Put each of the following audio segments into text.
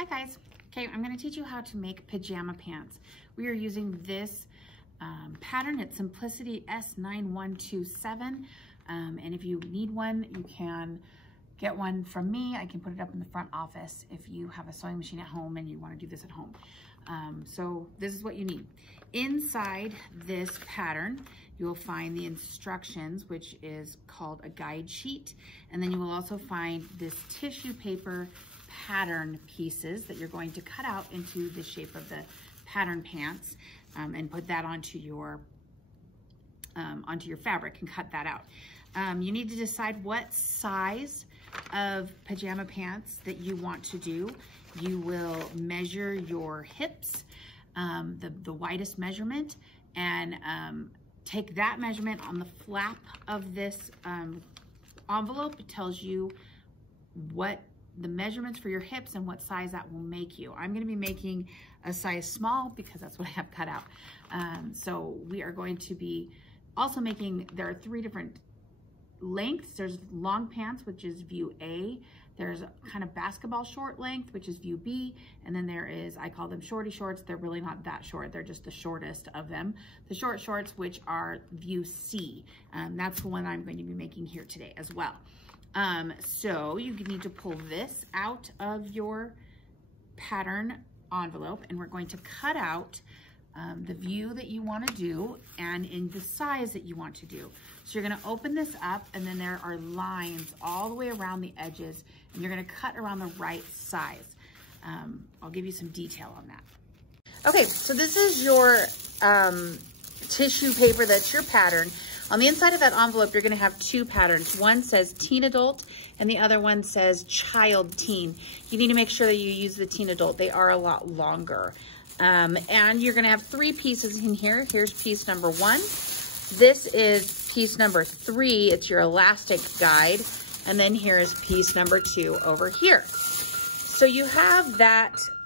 Hi guys. Okay, I'm going to teach you how to make pajama pants. We are using this pattern. It's Simplicity S9127. And if you need one, you can get one from me. I can put it up in the front office if you have a sewing machine at home and you want to do this at home. So this is what you need. Inside this pattern, you will find the instructions, which is called a guide sheet. And then you will also find this tissue paper pattern pieces that you're going to cut out into the shape of the pattern pants and put that onto your fabric and cut that out. You need to decide what size of pajama pants that you want to do. You will measure your hips, the widest measurement, and take that measurement on the flap of this envelope. It tells you what the measurements for your hips and what size that will make you. I'm going to be making a size small because that's what I have cut out. So we are going to be also making, there are 3 different lengths. There's long pants, which is view A. There's a kind of basketball short length, which is view B. And then there is, I call them shorty shorts. They're really not that short. They're just the shortest of them. The short shorts, which are view C. That's the one I'm going to be making here today as well. So you need to pull this out of your pattern envelope, and we're going to cut out the view that you want to do and in the size that you want to do. So you're going to open this up, and then there are lines all the way around the edges, and you're going to cut around the right size. I'll give you some detail on that. Okay, so this is your tissue paper. That's your pattern. On the inside of that envelope, you're going to have 2 patterns. One says teen adult, and the other one says child teen. You need to make sure that you use the teen adult. They are a lot longer. And you're going to have 3 pieces in here. Here's piece number 1. This is piece number 3. It's your elastic guide. And then here is piece number 2 over here. So you have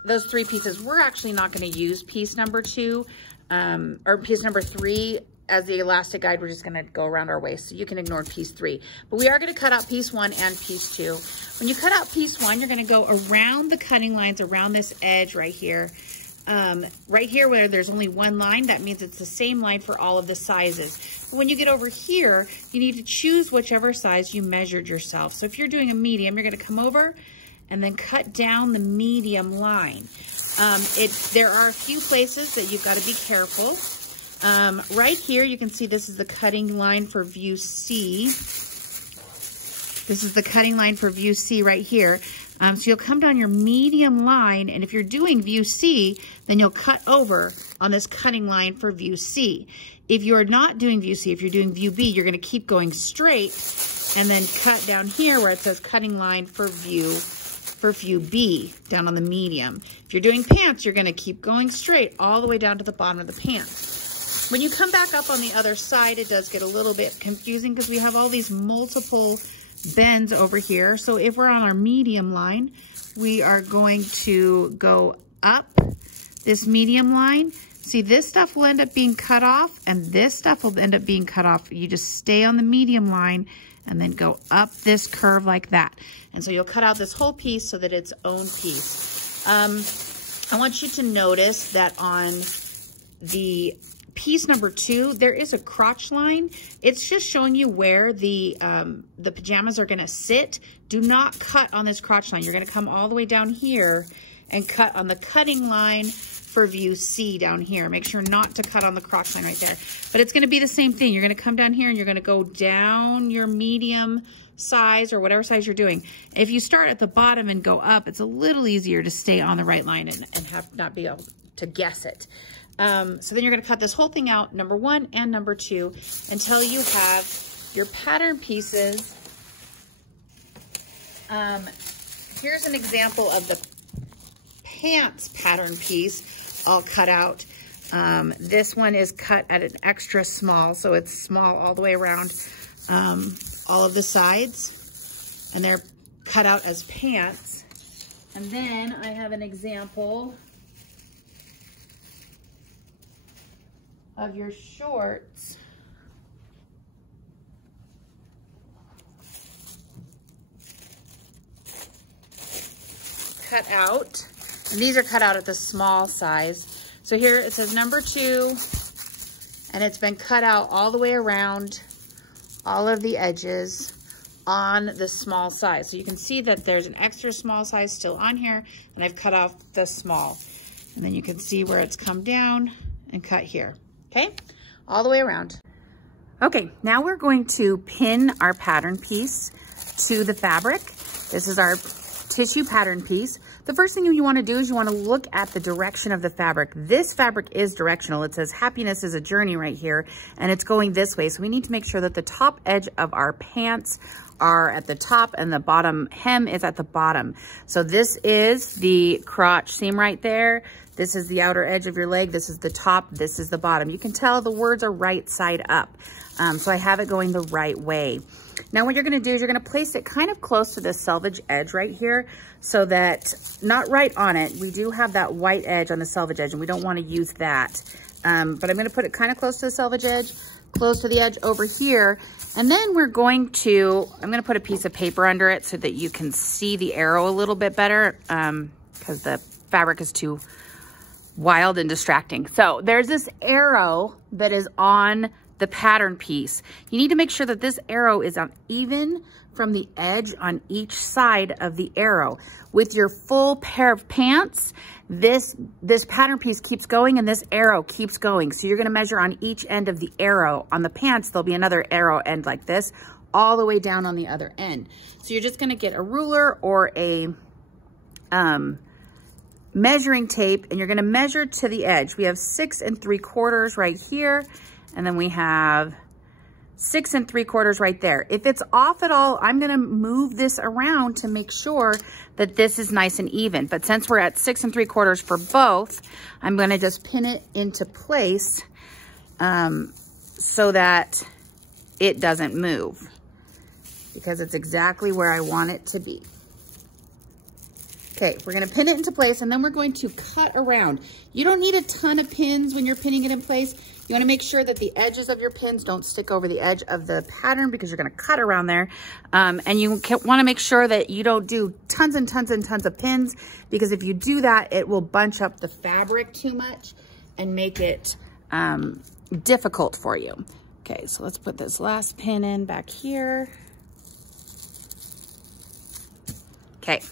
those 3 pieces. We're actually not going to use piece number 2 or piece number 3 as the elastic guide. We're just going to go around our waist, so you can ignore piece 3. But we are going to cut out piece 1 and piece 2. When you cut out piece 1, you're going to go around the cutting lines, around this edge right here. Right here where there's only 1 line, that means it's the same line for all of the sizes. But when you get over here, you need to choose whichever size you measured yourself. So if you're doing a medium, you're going to come over and then cut down the medium line. There are a few places that you've got to be careful. Right here, you can see this is the cutting line for view C. This is the cutting line for view C right here. So you'll come down your medium line, and if you're doing view C, then you'll cut over on this cutting line for view C. If you're not doing view C, if you're doing view B, you're going to keep going straight and then cut down here where it says cutting line for view B down on the medium. If you're doing pants, you're going to keep going straight all the way down to the bottom of the pants. When you come back up on the other side, it does get a little bit confusing because we have all these multiple bends over here. So if we're on our medium line, we are going to go up this medium line. See, this stuff will end up being cut off, and this stuff will end up being cut off. You just stay on the medium line and then go up this curve like that. And so you'll cut out this whole piece so that it's own piece. I want you to notice that on the piece number 2, there is a crotch line. It's just showing you where the pajamas are going to sit. Do not cut on this crotch line. You're going to come all the way down here and cut on the cutting line for view C down here. Make sure not to cut on the crotch line right there. But it's going to be the same thing. You're going to come down here and you're going to go down your medium size or whatever size you're doing. If you start at the bottom and go up, it's a little easier to stay on the right line and not be able to guess it. So then you're going to cut this whole thing out, number 1 and number 2, until you have your pattern pieces. Here's an example of the pants pattern piece all cut out. This one is cut at an extra small, so it's small all the way around all of the sides, and they're cut out as pants. And then I have an example of your shorts. Cut out. And these are cut out at the small size. So here it says number 2, and it's been cut out all the way around all of the edges on the small size. So you can see that there's an extra small size still on here, and I've cut off the small. And then you can see where it's come down and cut here, okay? All the way around. Okay, now we're going to pin our pattern piece to the fabric. This is our tissue pattern piece. The first thing you want to do is you want to look at the direction of the fabric. This fabric is directional. It says happiness is a journey right here, and it's going this way. So we need to make sure that the top edge of our pants are at the top and the bottom hem is at the bottom. So this is the crotch seam right there. This is the outer edge of your leg. This is the top. This is the bottom. You can tell the words are right side up. So I have it going the right way. Now what you're going to do is you're going to place it kind of close to this selvage edge right here, so that, not right on it, we do have that white edge on the selvage edge and we don't want to use that. But I'm going to put it kind of close to the selvage edge, close to the edge over here. And then I'm going to put a piece of paper under it so that you can see the arrow a little bit better, because the fabric is too wild and distracting. So there's this arrow that is on the pattern piece. You need to make sure that this arrow is even from the edge on each side of the arrow. With your full pair of pants, this pattern piece keeps going and this arrow keeps going. So you're going to measure on each end of the arrow. On the pants, there'll be another arrow end like this, all the way down on the other end. So you're just going to get a ruler or a measuring tape, and you're going to measure to the edge. We have 6 3/4 right here, and then we have 6 3/4 right there. If it's off at all, I'm going to move this around to make sure that this is nice and even. But since we're at 6 3/4 for both, I'm going to just pin it into place so that it doesn't move, because it's exactly where I want it to be. Okay, we're going to pin it into place, and then we're going to cut around. You don't need a ton of pins when you're pinning it in place. You want to make sure that the edges of your pins don't stick over the edge of the pattern, because you're going to cut around there. And you want to make sure that you don't do tons and tons and tons of pins, because if you do that, it will bunch up the fabric too much and make it difficult for you. Okay, so let's put this last pin in back here. Okay.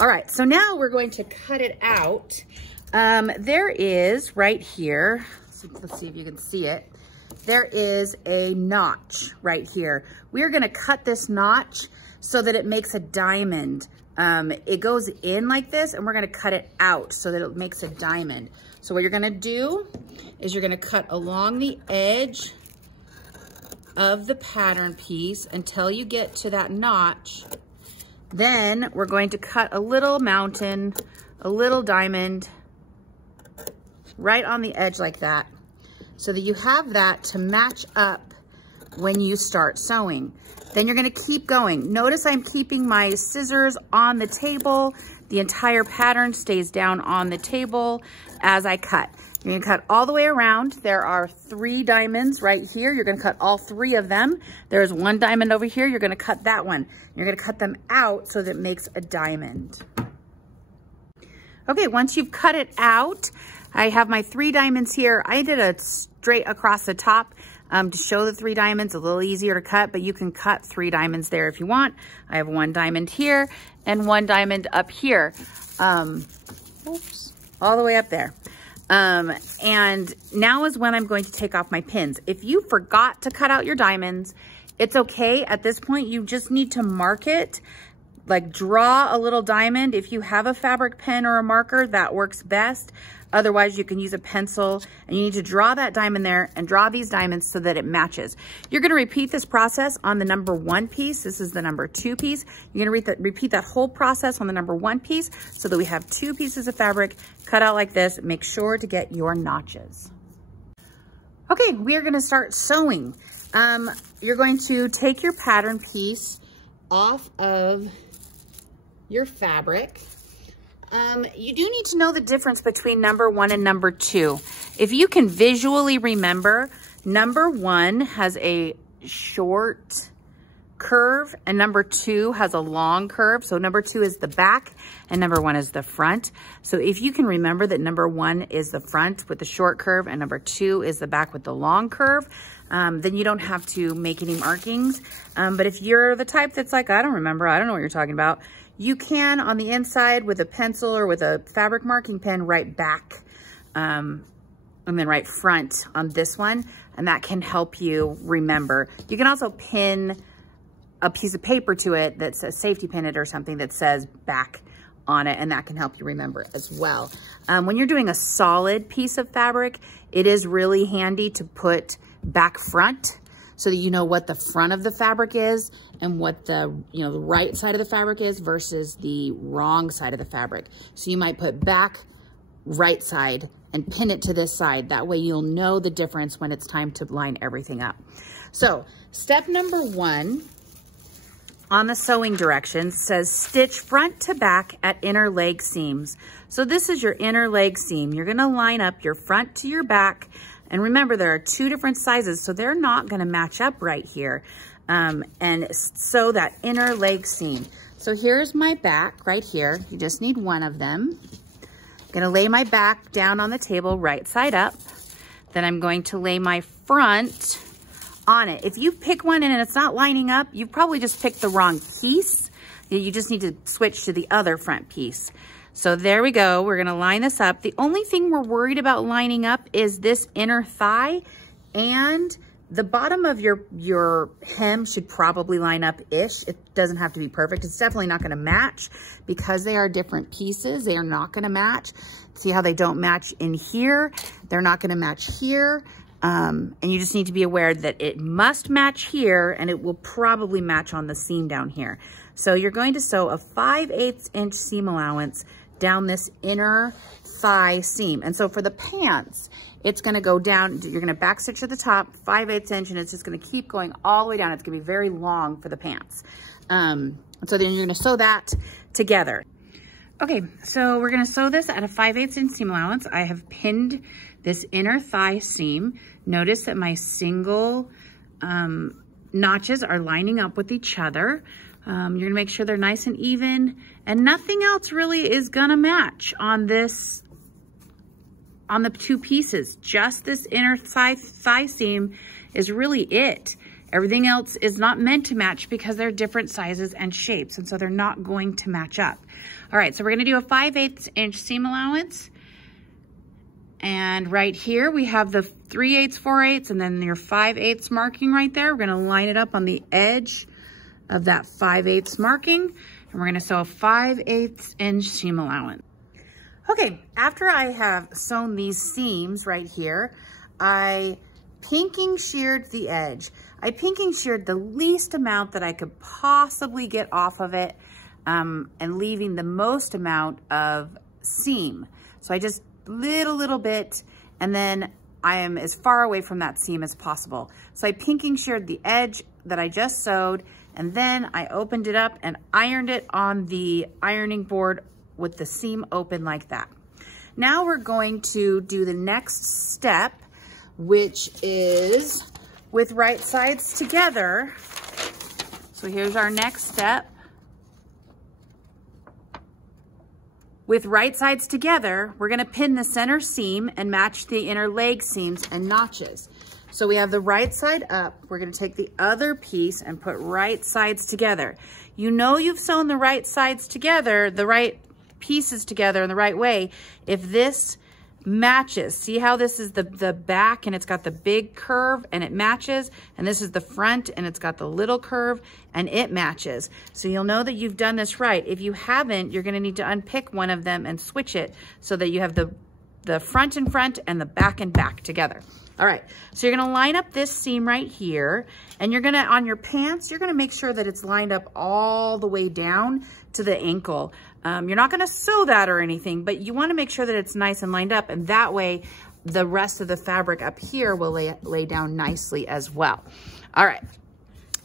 All right, so now we're going to cut it out. There is right here, so let's see if you can see it. There is a notch right here. We are going to cut this notch so that it makes a diamond. It goes in like this, and we're going to cut it out so that it makes a diamond. So what you're going to do is you're going to cut along the edge of the pattern piece until you get to that notch. Then we're going to cut a little mountain, a little diamond right on the edge like that, so that you have that to match up when you start sewing. Then you're going to keep going. Notice I'm keeping my scissors on the table. The entire pattern stays down on the table as I cut. You're going to cut all the way around. There are 3 diamonds right here. You're going to cut all 3 of them. There's 1 diamond over here. You're going to cut that one. You're going to cut them out so that it makes a diamond. Okay, once you've cut it out, I have my 3 diamonds here. I did a straight across the top to show the 3 diamonds, a little easier to cut, but you can cut 3 diamonds there if you want. I have 1 diamond here and 1 diamond up here. Oops, all the way up there. And now is when I'm going to take off my pins. If you forgot to cut out your diamonds, it's okay. At this point, you just need to mark it, like draw a little diamond. If you have a fabric pen or a marker, that works best. Otherwise, you can use a pencil, and you need to draw that diamond there and draw these diamonds so that it matches. You're going to repeat this process on the number 1 piece. This is the number 2 piece. You're going to repeat that whole process on the number 1 piece so that we have 2 pieces of fabric cut out like this. Make sure to get your notches. Okay, we are going to start sewing. You're going to take your pattern piece off of your fabric. You do need to know the difference between number 1 and number 2. If you can visually remember, number 1 has a short curve, and number 2 has a long curve. So number 2 is the back and number 1 is the front. So if you can remember that number 1 is the front with the short curve and number 2 is the back with the long curve, then you don't have to make any markings. But if you're the type that's like, I don't remember, I don't know what you're talking about, you can on the inside with a pencil or with a fabric marking pen write back and then write front on this one, and that can help you remember. You can also pin a piece of paper to it that says, safety pin it or something that says back on it, and that can help you remember as well. When you're doing a solid piece of fabric, it is really handy to put back front so that you know what the front of the fabric is and what the, the right side of the fabric is versus the wrong side of the fabric. So you might put back right side and pin it to this side. That way you'll know the difference when it's time to line everything up. So step number 1 on the sewing directions says stitch front to back at inner leg seams. So this is your inner leg seam. You're gonna line up your front to your back. And remember, there are 2 different sizes, so they're not gonna match up right here. And sew that inner leg seam. So here's my back right here. You just need one of them. I'm gonna lay my back down on the table right side up. Then I'm going to lay my front on it. If you pick one and it's not lining up, you probably just picked the wrong piece. You just need to switch to the other front piece. So there we go. We're gonna line this up. The only thing we're worried about lining up is this inner thigh, and the bottom of your hem should probably line up-ish. It doesn't have to be perfect. It's definitely not gonna match because they are different pieces. They are not gonna match. See how they don't match in here? They're not gonna match here. And you just need to be aware that it must match here, and it will probably match on the seam down here. So you're going to sew a 5/8 inch seam allowance down this inner thigh seam. And so for the pants, it's gonna go down, you're gonna back stitch at the top, 5/8 inch, and it's just gonna keep going all the way down. It's gonna be very long for the pants. So then you're gonna sew that together. Okay, so we're gonna sew this at a 5/8 inch seam allowance. I have pinned this inner thigh seam. Notice that my single notches are lining up with each other. You're gonna make sure they're nice and even, and nothing else really is gonna match on this, on the 2 pieces. Just this inner thigh seam is really it. Everything else is not meant to match because they're different sizes and shapes, and so they're not going to match up. All right, so we're gonna do a 5/8 inch seam allowance. And right here, we have the 3/8, 4/8, and then your 5/8 marking right there. We're gonna line it up on the edge of that 5/8 marking, and we're gonna sew a 5/8 inch seam allowance. Okay, after I have sewn these seams right here, I pinking sheared the edge. I pinking sheared the least amount that I could possibly get off of it, and leaving the most amount of seam. So I just little bit, and then I am as far away from that seam as possible. So I pinking sheared the edge that I just sewed, and then I opened it up and ironed it on the ironing board with the seam open like that. Now we're going to do the next step, which is with right sides together. So here's our next step. With right sides together, we're gonna pin the center seam and match the inner leg seams and notches. So we have the right side up. We're gonna take the other piece and put right sides together. You know you've sewn the right sides together, the right pieces together in the right way, if this matches. See how this is the back and it's got the big curve and it matches, and this is the front and it's got the little curve and it matches. So you'll know that you've done this right. If you haven't, you're gonna need to unpick one of them and switch it so that you have the front and front and the back and back together. All right, so you're gonna line up this seam right here, and you're gonna, on your pants, you're gonna make sure that it's lined up all the way down to the ankle. You're not gonna sew that or anything, but you wanna make sure that it's nice and lined up, and that way the rest of the fabric up here will lay down nicely as well. All right,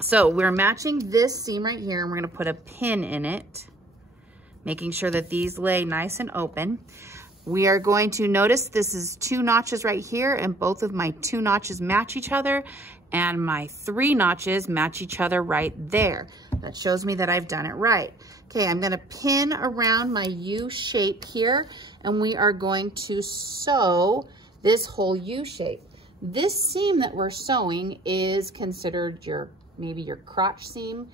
so we're matching this seam right here, and we're gonna put a pin in it, making sure that these lay nice and open. We are going to notice this is 2 notches right here, and both of my 2 notches match each other. and my 3 notches match each other right there. That shows me that I've done it right. Okay, I'm gonna pin around my U shape here, and we are going to sew this whole U shape. This seam that we're sewing is considered maybe your crotch seam.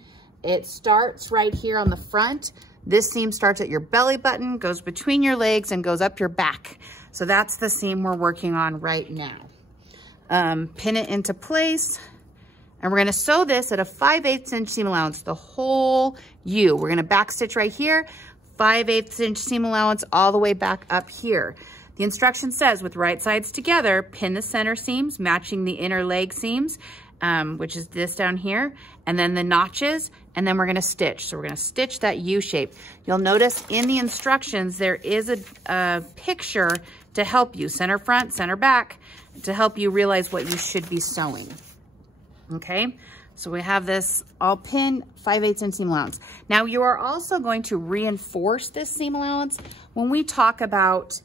It starts right here on the front. This seam starts at your belly button, goes between your legs, and goes up your back. So that's the seam we're working on right now. Pin it into place, and we're gonna sew this at a 5/8 inch seam allowance, the whole U. We're gonna back stitch right here, 5/8 inch seam allowance all the way back up here. The instruction says with right sides together, pin the center seams, matching the inner leg seams, which is this down here, and then the notches, and then we're gonna stitch. So we're gonna stitch that U shape. You'll notice in the instructions, there is a picture to help you, center front, center back, to help you realize what you should be sewing. Okay, so we have this all pinned, 5/8 inch seam allowance. Now you are also going to reinforce this seam allowance when we talk about,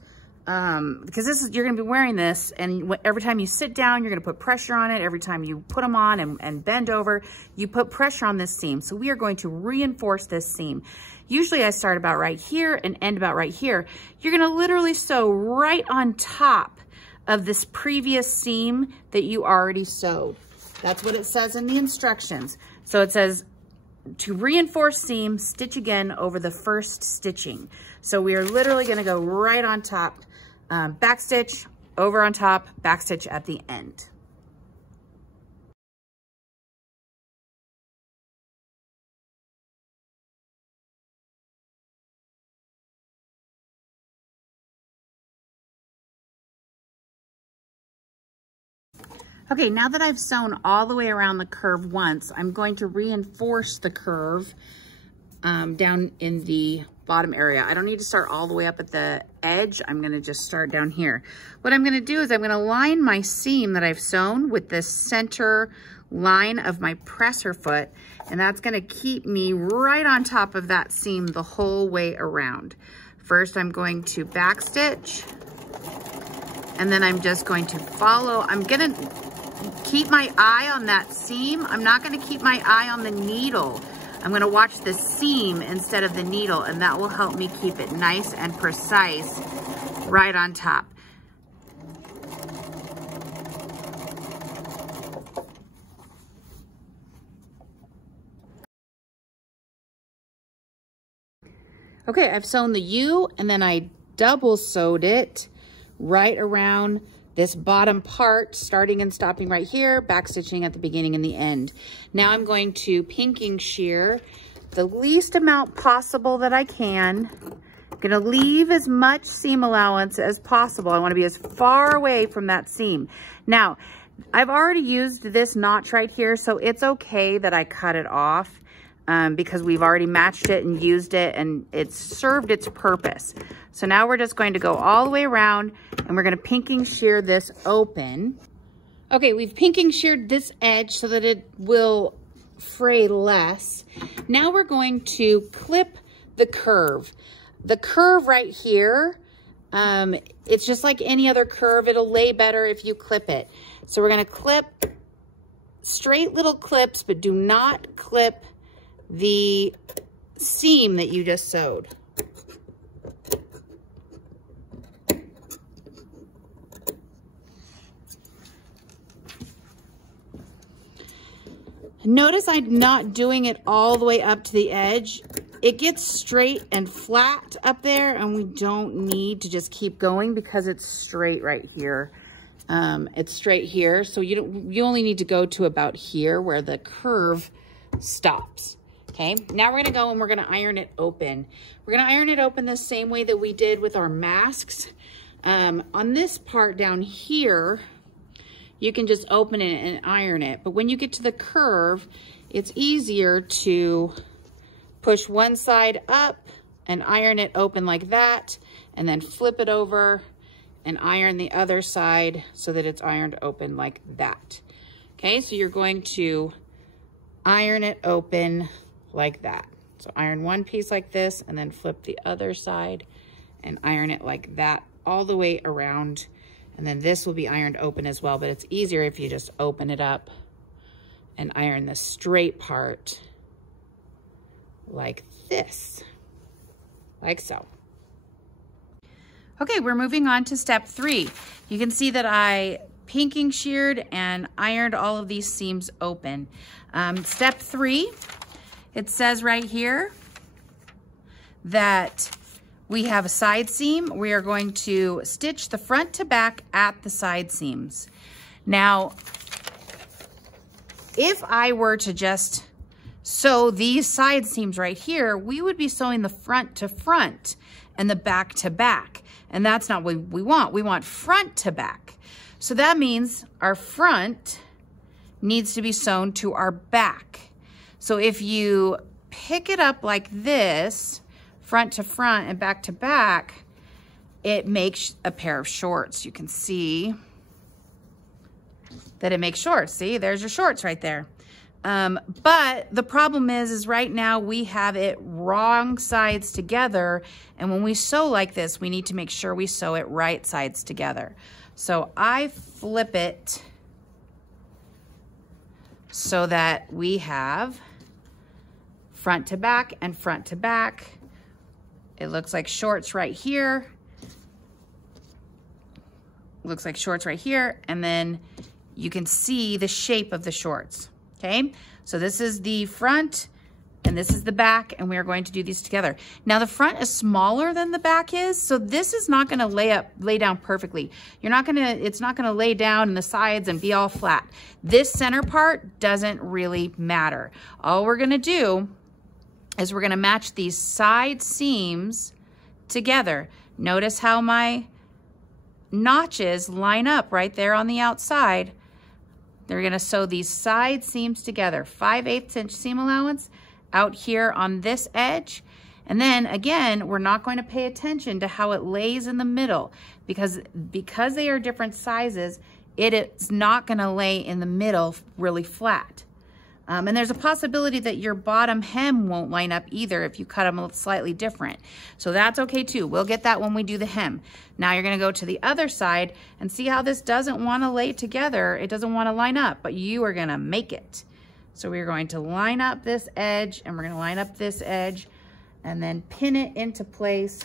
because you're gonna be wearing this, and every time you sit down, you're gonna put pressure on it. Every time you put them on and bend over, you put pressure on this seam. So we are going to reinforce this seam. Usually I start about right here and end about right here. You're gonna literally sew right on top of this previous seam that you already sewed. That's what it says in the instructions. So it says to reinforce seam, stitch again over the first stitching. So we are literally gonna go right on top, back stitch, over on top, back stitch at the end. Okay, now that I've sewn all the way around the curve once, I'm going to reinforce the curve down in the bottom area. I don't need to start all the way up at the edge. I'm gonna just start down here. What I'm gonna do is I'm gonna line my seam that I've sewn with the center line of my presser foot, and that's gonna keep me right on top of that seam the whole way around. First, I'm going to back stitch, and then I'm just going to follow. I'm gonna keep my eye on that seam. I'm not gonna keep my eye on the needle. I'm gonna watch the seam instead of the needle, and that will help me keep it nice and precise right on top. Okay, I've sewn the U, and then I double sewed it right around this bottom part, starting and stopping right here, back stitching at the beginning and the end. Now I'm going to pinking shear the least amount possible that I can. I'm gonna leave as much seam allowance as possible. I wanna be as far away from that seam. Now, I've already used this notch right here, so it's okay that I cut it off because we've already matched it and used it, and it's served its purpose. So now we're just going to go all the way around, and we're gonna pinking shear this open. Okay, we've pinking sheared this edge so that it will fray less. Now we're going to clip the curve. The curve right here, it's just like any other curve. It'll lay better if you clip it. So we're gonna clip straight little clips, but do not clip the seam that you just sewed. Notice I'm not doing it all the way up to the edge. It gets straight and flat up there, and we don't need to just keep going because it's straight right here. It's straight here, so you only need to go to about here where the curve stops. Okay, now we're gonna go and we're gonna iron it open. We're gonna iron it open the same way that we did with our masks. On this part down here, you can just open it and iron it. But when you get to the curve, it's easier to push one side up and iron it open like that, and then flip it over and iron the other side so that it's ironed open like that. Okay, so you're going to iron it open like that. So iron one piece like this, and then flip the other side and iron it like that all the way around. And then this will be ironed open as well, but it's easier if you just open it up and iron the straight part like this, like so. Okay, we're moving on to step 3. You can see that I pinking sheared and ironed all of these seams open. Step 3, it says right here that we have a side seam. We are going to stitch the front to back at the side seams. Now, if I were to just sew these side seams right here, we would be sewing the front to front and the back to back. And that's not what we want. We want front to back. So that means our front needs to be sewn to our back. So if you pick it up like this, front to front and back to back, it makes a pair of shorts. You can see that it makes shorts. See, there's your shorts right there. But the problem is right now we have it wrong sides together. And when we sew like this, we need to make sure we sew it right sides together. So I flip it so that we have front to back and front to back. It looks like shorts right here. Looks like shorts right here. And then you can see the shape of the shorts. Okay, so this is the front and this is the back, and we are going to do these together. Now the front is smaller than the back is, so this is not gonna lay down perfectly. It's not gonna lay down in the sides and be all flat. This center part doesn't really matter. All we're gonna do is we're gonna match these side seams together. Notice how my notches line up right there on the outside. They're gonna sew these side seams together, 5/8 inch seam allowance out here on this edge. And then again, we're not going to pay attention to how it lays in the middle because they are different sizes, it is not gonna lay in the middle really flat. And there's a possibility that your bottom hem won't line up either if you cut them slightly different. So that's okay too. We'll get that when we do the hem. Now you're gonna go to the other side and see how this doesn't wanna lay together. It doesn't wanna line up, but you are gonna make it. So we're going to line up this edge and we're gonna line up this edge and then pin it into place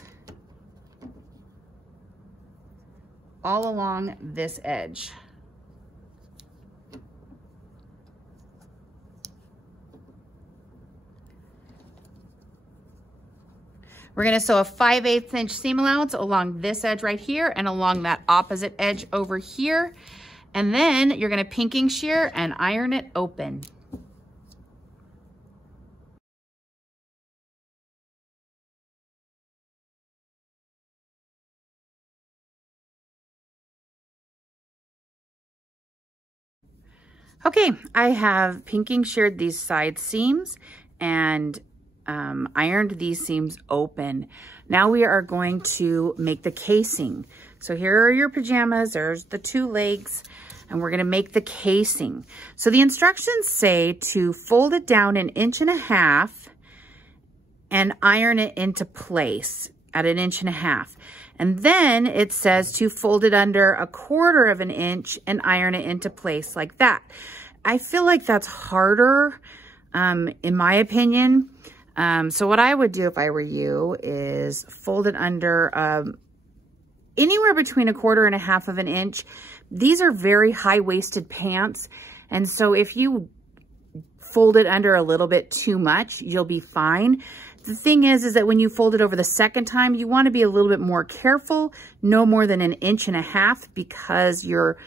all along this edge. We're gonna sew a 5/8 inch seam allowance along this edge right here and along that opposite edge over here. And then you're gonna pinking shear and iron it open. Okay, I have pinking sheared these side seams and ironed these seams open. Now we are going to make the casing. So here are your pajamas, there's the 2 legs, and we're gonna make the casing. So the instructions say to fold it down 1.5 inches and iron it into place at 1.5 inches. And then it says to fold it under 1/4 inch and iron it into place like that. I feel like that's harder, in my opinion. So what I would do if I were you is fold it under anywhere between 1/4 and 1/2 inch. These are very high-waisted pants. And so if you fold it under a little bit too much, you'll be fine. The thing is that when you fold it over the second time, you want to be a little bit more careful, no more than 1.5 inches because your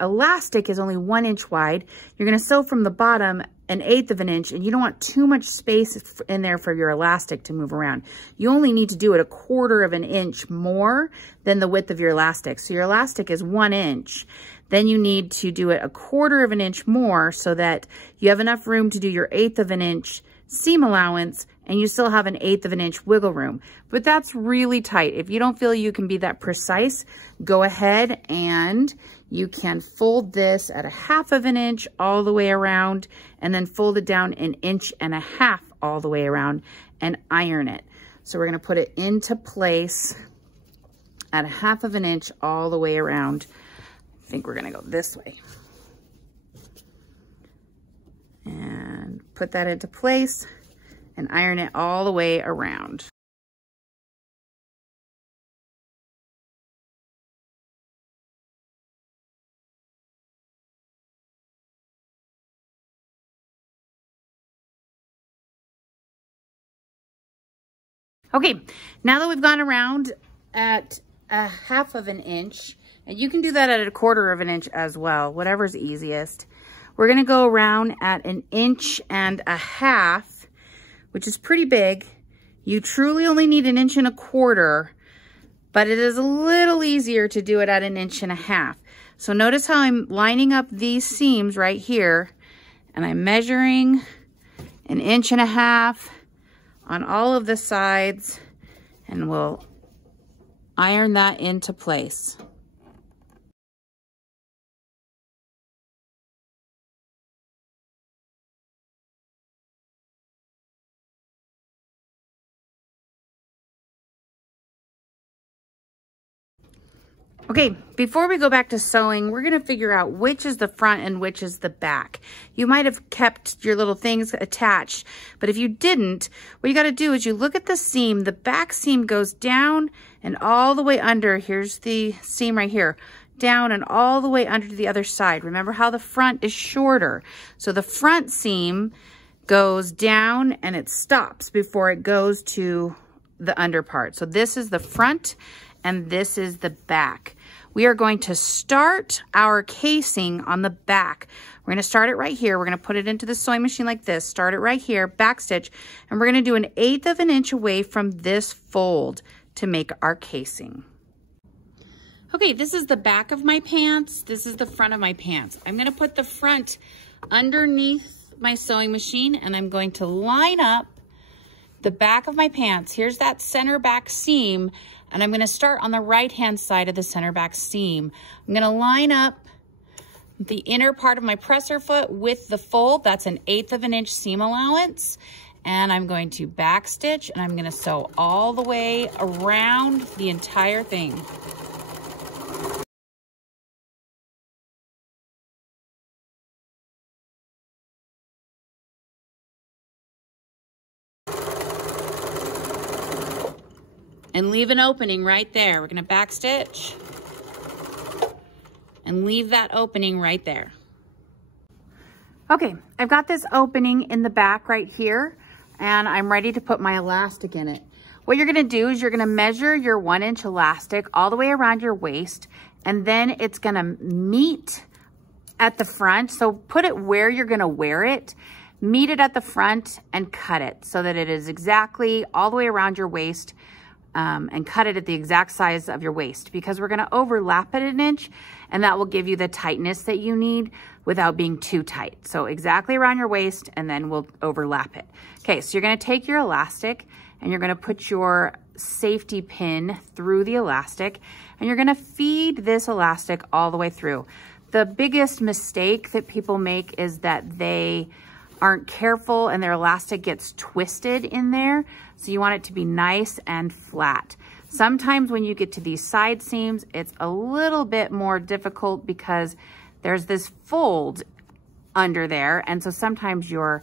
elastic is only 1 inch wide. You're going to sew from the bottom 1/8 inch, and you don't want too much space in there for your elastic to move around. You only need to do it 1/4 inch more than the width of your elastic. So your elastic is 1 inch. Then you need to do it 1/4 inch more so that you have enough room to do your 1/8 inch seam allowance and you still have 1/8 inch wiggle room. But that's really tight. If you don't feel you can be that precise, go ahead and you can fold this at 1/2 inch all the way around and then fold it down 1.5 inches all the way around and iron it. So we're gonna put it into place at 1/2 inch all the way around. I think we're gonna go this way. And put that into place and iron it all the way around. Okay, now that we've gone around at a 1/2 inch, and you can do that at a 1/4 inch as well, whatever's easiest. We're gonna go around at 1.5 inches, which is pretty big. You truly only need 1.25 inches, but it is a little easier to do it at 1.5 inches. So notice how I'm lining up these seams right here, and I'm measuring 1.5 inches on all of the sides, and we'll iron that into place. Okay, before we go back to sewing, we're gonna figure out which is the front and which is the back. You might have kept your little things attached, but if you didn't, what you gotta do is you look at the seam. The back seam goes down and all the way under. Here's the seam right here. Down and all the way under to the other side. Remember how the front is shorter. So the front seam goes down and it stops before it goes to the under part. So this is the front and this is the back. We are going to start our casing on the back. We're gonna start it right here. We're gonna put it into the sewing machine like this, start it right here, back stitch, and we're gonna do 1/8 inch away from this fold to make our casing. Okay, this is the back of my pants. This is the front of my pants. I'm gonna put the front underneath my sewing machine, and I'm going to line up the back of my pants. Here's that center back seam, and I'm gonna start on the right-hand side of the center back seam. I'm gonna line up the inner part of my presser foot with the fold. That's 1/8 inch seam allowance. And I'm going to back stitch, and I'm gonna sew all the way around the entire thing. And leave an opening right there. We're gonna back stitch and leave that opening right there. Okay, I've got this opening in the back right here, and I'm ready to put my elastic in it. What you're gonna do is you're gonna measure your 1 inch elastic all the way around your waist, and then it's gonna meet at the front. So put it where you're gonna wear it, meet it at the front and cut it so that it is exactly all the way around your waist. And cut it at the exact size of your waist, because we're gonna overlap it 1 inch, and that will give you the tightness that you need without being too tight. So exactly around your waist, and then we'll overlap it. Okay, so you're gonna take your elastic and you're gonna put your safety pin through the elastic, and you're gonna feed this elastic all the way through. The biggest mistake that people make is that they aren't careful and their elastic gets twisted in there. So you want it to be nice and flat. Sometimes when you get to these side seams, it's a little bit more difficult because there's this fold under there. And so sometimes your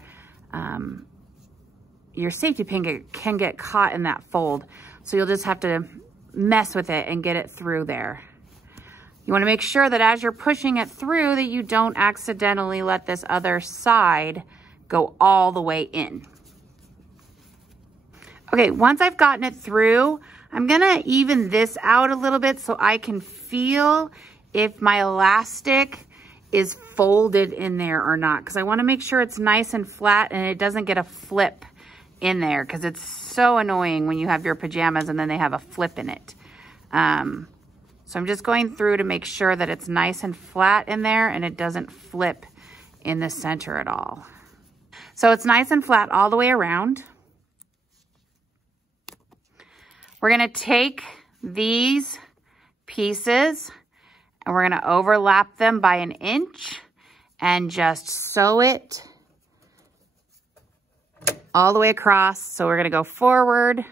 safety pin can get caught in that fold. So you'll just have to mess with it and get it through there. You wanna make sure that as you're pushing it through that you don't accidentally let this other side go all the way in. Okay, once I've gotten it through, I'm gonna even this out a little bit so I can feel if my elastic is folded in there or not, because I wanna make sure it's nice and flat and it doesn't get a flip in there, because it's so annoying when you have your pajamas and then they have a flip in it. So I'm just going through to make sure that it's nice and flat in there and it doesn't flip in the center at all. So it's nice and flat all the way around. We're gonna take these pieces and we're gonna overlap them by 1 inch and just sew it all the way across. So we're gonna go forward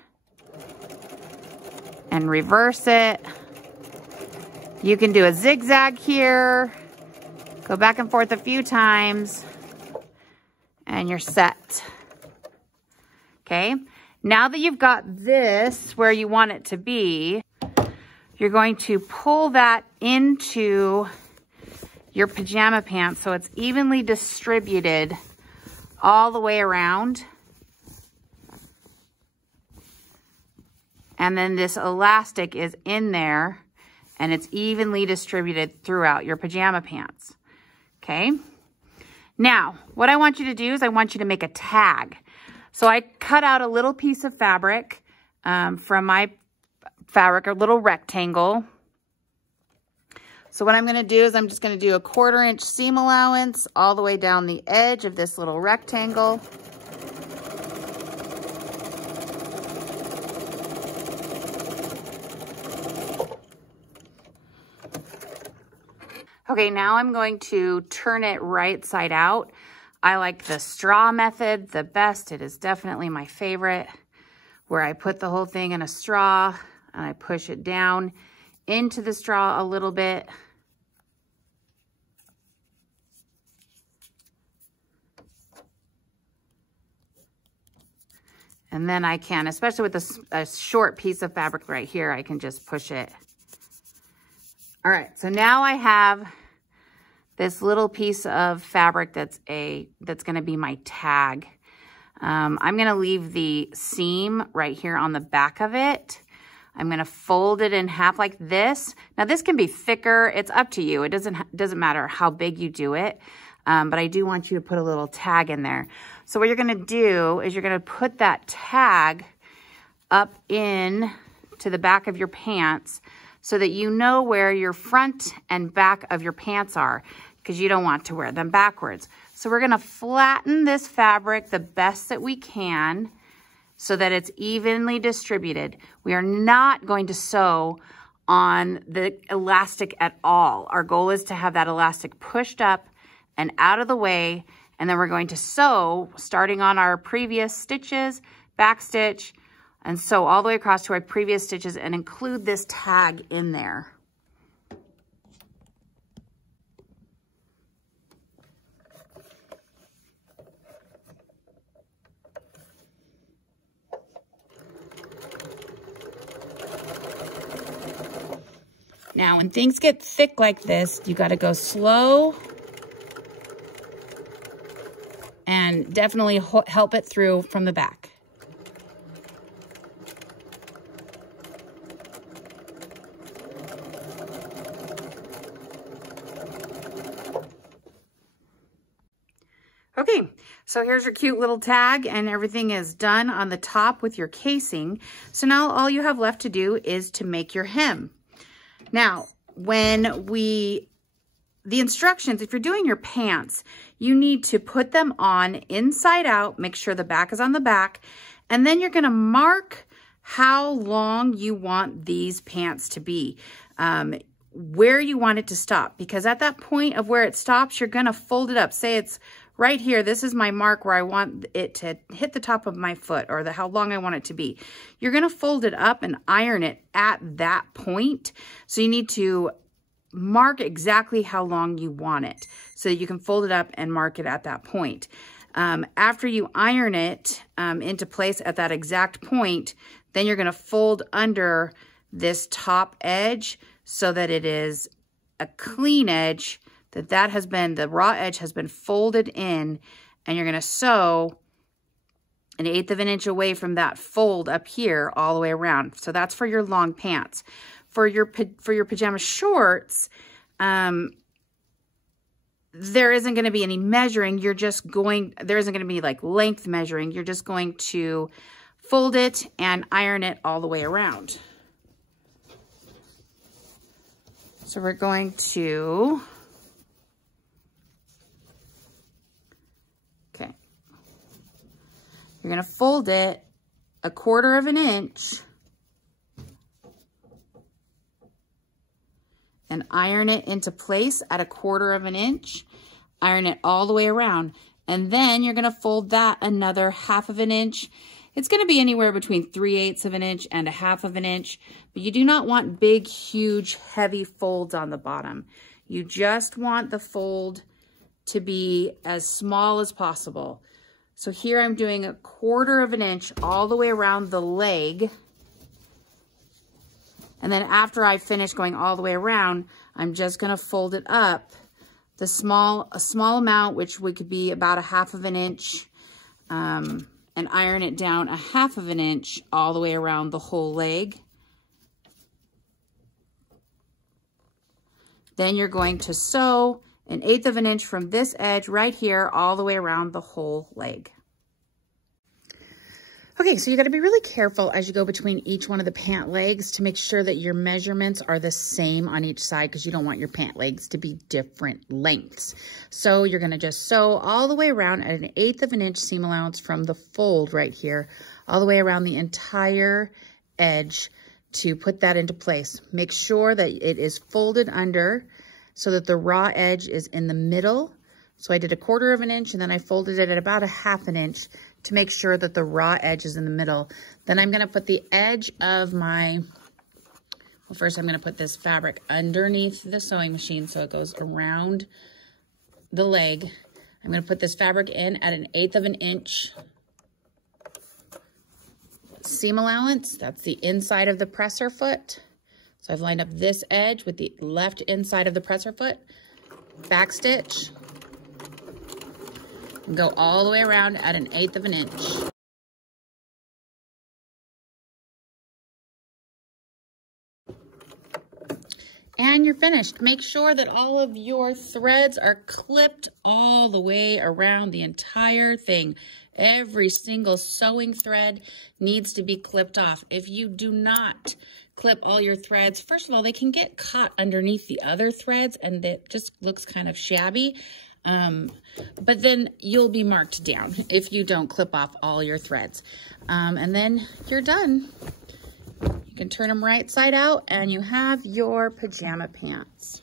and reverse it. You can do a zigzag here, go back and forth a few times. and you're set. Okay, now that you've got this where you want it to be, you're going to pull that into your pajama pants so it's evenly distributed all the way around. And then this elastic is in there and it's evenly distributed throughout your pajama pants. Okay. Now, what I want you to do is I want you to make a tag. So I cut out a little piece of fabric from my fabric, a little rectangle. So what I'm going to do is I'm just going to do a 1/4 inch seam allowance all the way down the edge of this little rectangle. Okay, now I'm going to turn it right side out. I like the straw method the best. It is definitely my favorite, where I put the whole thing in a straw and I push it down into the straw a little bit. And then I can, especially with a short piece of fabric right here, I can just push it. All right, so now I have this little piece of fabric that's gonna be my tag. I'm gonna leave the seam right here on the back of it. I'm gonna fold it in half like this. Now this can be thicker, it's up to you. It doesn't matter how big you do it, but I do want you to put a little tag in there. So what you're gonna do is you're gonna put that tag up in to the back of your pants so that you know where your front and back of your pants are, because you don't want to wear them backwards. So we're gonna flatten this fabric the best that we can so that it's evenly distributed. We are not going to sew on the elastic at all. Our goal is to have that elastic pushed up and out of the way, and then we're going to sew starting on our previous stitches, back stitch, and sew all the way across to our previous stitches and include this tag in there. Now, when things get thick like this, you got to go slow and definitely help it through from the back. Okay, so here's your cute little tag and everything is done on the top with your casing. So now all you have left to do is to make your hem. Now, the instructions, if you're doing your pants, you need to put them on inside out, make sure the back is on the back, and then you're gonna mark how long you want these pants to be, where you want it to stop, because at that point of where it stops, you're gonna fold it up. Say it's right here, this is my mark where I want it to hit the top of my foot, or how long I want it to be. You're gonna fold it up and iron it at that point. So you need to mark exactly how long you want it so that you can fold it up and mark it at that point. After you iron it into place at that exact point, then you're gonna fold under this top edge so that it is a clean edge, the raw edge has been folded in, and you're gonna sew 1/8 of an inch away from that fold up here all the way around. So that's for your long pants. For your pajama shorts, there isn't gonna be any measuring. There isn't gonna be like length measuring. You're just going to fold it and iron it all the way around. So we're going to, you're gonna fold it 1/4 of an inch and iron it into place at 1/4 of an inch, iron it all the way around. And then you're gonna fold that another 1/2 of an inch. It's gonna be anywhere between 3/8 of an inch and 1/2 of an inch, but you do not want big, huge, heavy folds on the bottom. You just want the fold to be as small as possible. So here I'm doing 1/4 of an inch all the way around the leg. And then after I finish going all the way around, I'm just gonna fold it up a small amount, which could be about 1/2 of an inch, and iron it down 1/2 of an inch all the way around the whole leg. Then you're going to sew 1/8 of an inch from this edge right here all the way around the whole leg. Okay, so you got to be really careful as you go between each one of the pant legs to make sure that your measurements are the same on each side, because you don't want your pant legs to be different lengths. So you're going to just sew all the way around at 1/8 of an inch seam allowance from the fold right here, all the way around the entire edge to put that into place. Make sure that it is folded under so that the raw edge is in the middle. So I did 1/4 of an inch and then I folded it at about 1/2 an inch to make sure that the raw edge is in the middle. Then I'm gonna put the edge of my, well, first I'm gonna put this fabric underneath the sewing machine so it goes around the leg. I'm gonna put this fabric in at 1/8 of an inch seam allowance. That's the inside of the presser foot. So I've lined up this edge with the left inside of the presser foot, back stitch, and go all the way around at 1/8 of an inch. And you're finished. Make sure that all of your threads are clipped all the way around the entire thing. Every single sewing thread needs to be clipped off. If you do not clip all your threads, first of all, they can get caught underneath the other threads and it just looks kind of shabby. But then you'll be marked down if you don't clip off all your threads. And then you're done. You can turn them right side out and you have your pajama pants.